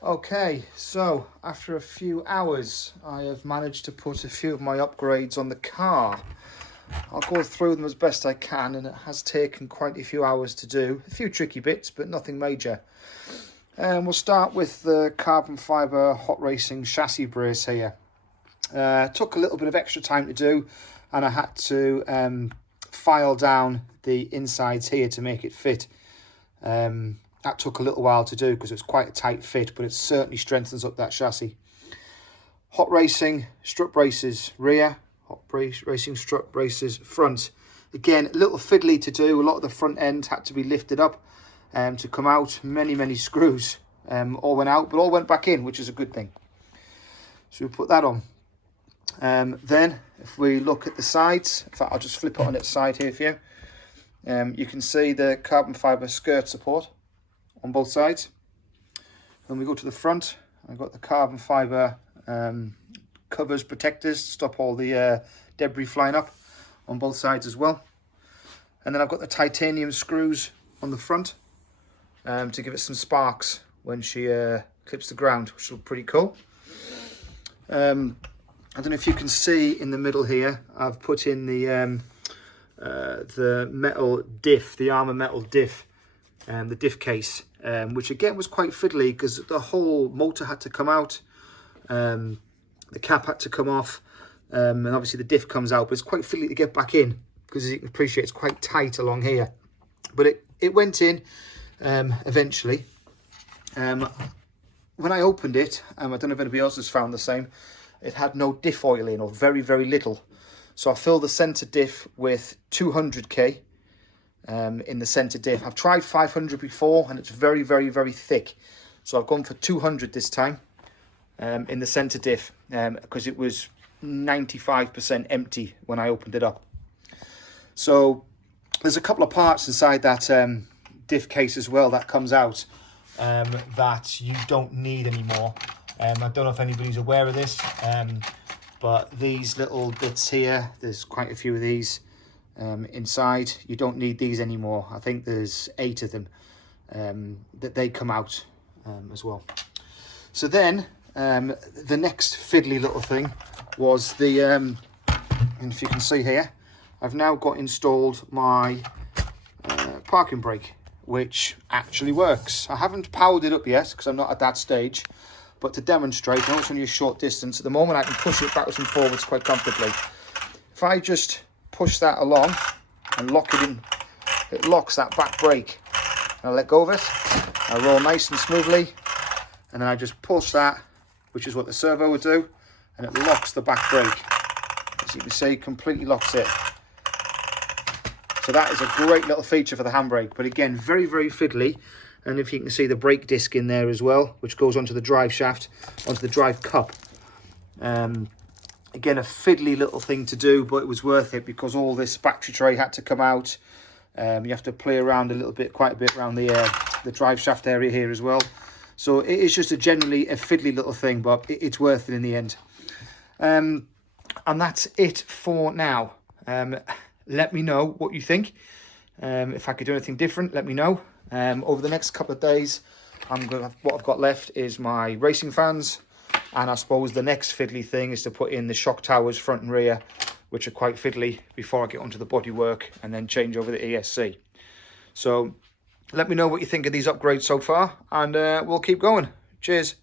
Okay, so after a few hours, I have managed to put a few of my upgrades on the car. I'll go through them as best I can, and it has taken quite a few hours to do. A few tricky bits, but nothing major. And we'll start with the carbon fibre hot racing chassis brace here. Took a little bit of extra time to do, and I had to file down the insides here to make it fit. That took a little while to do because it's quite a tight fit, but it certainly strengthens up that chassis. Hot racing strut braces rear, hot racing strut braces front. Again, a little fiddly to do. A lot of the front end had to be lifted up to come out. Many screws all went out, but all went back in, which is a good thing. So we'll put that on. Then, if we look at the sides, in fact, I'll just flip it on its side here for you. You can see the carbon fibre skirt support on both sides. When we go to the front, I've got the carbon fibre covers, protectors to stop all the debris flying up on both sides as well. And then I've got the titanium screws on the front to give it some sparks when she clips the ground, which will look pretty cool. I don't know if you can see in the middle here, I've put in the metal diff, the Arrma metal diff, the diff case, which again was quite fiddly because the whole motor had to come out, the cap had to come off, and obviously the diff comes out, but it's quite fiddly to get back in because, as you can appreciate, it's quite tight along here. But it went in eventually. When I opened it, I don't know if anybody else has found the same, it had no diff oil in, or very little. So I filled the centre diff with 200k in the centre diff. I've tried 500 before and it's very thick. So I've gone for 200 this time in the centre diff because it was 95% empty when I opened it up. So there's a couple of parts inside that diff case as well that comes out that you don't need anymore. I don't know if anybody's aware of this, but these little bits here, there's quite a few of these inside. You don't need these anymore. I think there's 8 of them that they come out as well. So then the next fiddly little thing was the, and if you can see here, I've now got installed my parking brake, which actually works. I haven't powered it up yet because I'm not at that stage. But to demonstrate, I know it's only a short distance. At the moment, I can push it backwards and forwards quite comfortably. If I just push that along and lock it in, it locks that back brake. And I let go of it. I roll nice and smoothly. And then I just push that, which is what the servo would do. And it locks the back brake. As you can see, completely locks it. So that is a great little feature for the handbrake. But again, very fiddly. And if you can see the brake disc in there as well, which goes onto the drive shaft, onto the drive cup. Again, a fiddly little thing to do, but it was worth it because all this battery tray had to come out. You have to play around a little bit, quite a bit around the drive shaft area here as well. So it is just generally a fiddly little thing, but it's worth it in the end. And that's it for now. Let me know what you think. If I could do anything different, let me know. Over the next couple of days, what I've got left is my racing fans, and I suppose the next fiddly thing is to put in the shock towers front and rear, which are quite fiddly, before I get onto the bodywork and then change over the ESC. So let me know what you think of these upgrades so far, and we'll keep going. Cheers.